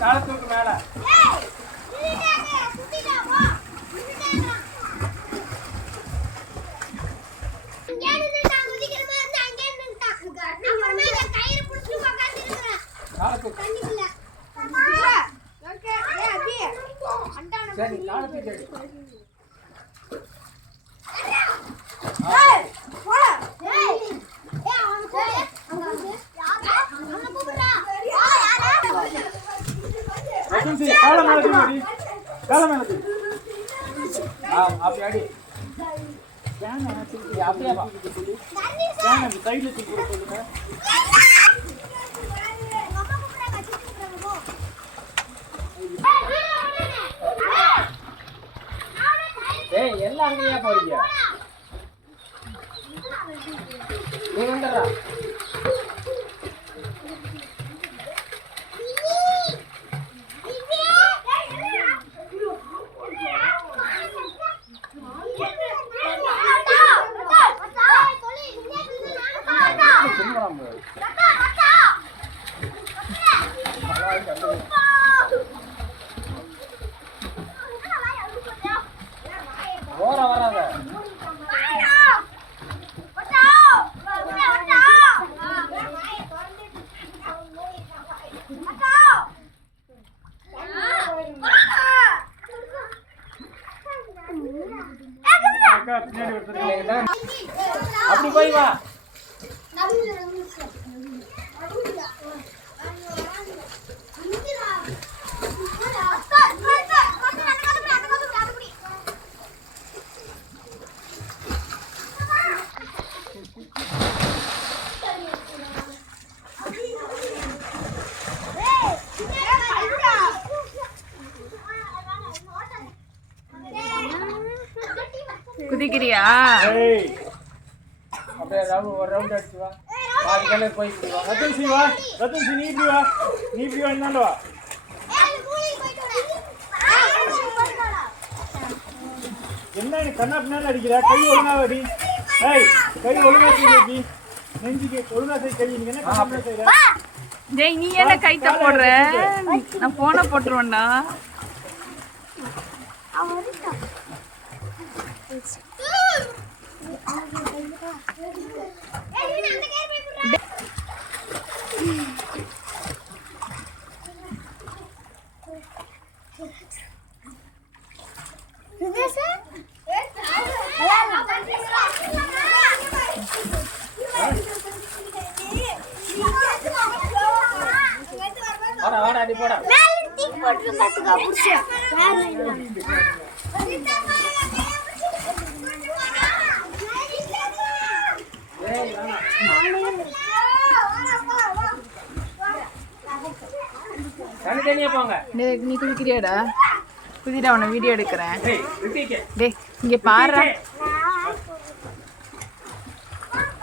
காலத்துக்கு மேல சரி காலத்துக்கு கால மேல தூக்கி கால மேல தூக்கி அப்படி அடி அப்படியே சைட்ல தூக்கி சொல்லுங்க ஏய் எல்லாம் அங்கேயா போறீங்க நீ வந்துடுறா ஓர வராத அப்படி போய் வா குதிக்கிறியா? அப்படியே ஒரு ரவுண்ட் அடிச்சு வா. பாதி கலர் போய் வா. ரத்தன் சி வா. ரத்தன் சி நீ இப்படி வா. நீ இப்படி வா இந்தாண்ட வா. என்ன நீ கண்ணா பின்னால அடிக்கிற? கை ஒழுங்கா அடி. ஏய் கை ஒழுங்கா செய்யி. நெஞ்சிக்கு ஒழுங்கா செய் கை. நீ என்ன கண்ணா செய்ற? டேய் நீ என்ன கைட்ட போடுற? நான் போன போட்டுறேன்டா. வாடா வாடா அடி போடா. மேல தீக்கு போட்டு கட்டுங்க புடிச்சு. வேற இல்ல. தனித்தனியா போங்க. டேய் நீ குதிக்கிறியாடா? குதிடா உன்னை வீடியோ எடுக்கிறேன். டேய் ரித்திகே. டேய் இங்க பாரு.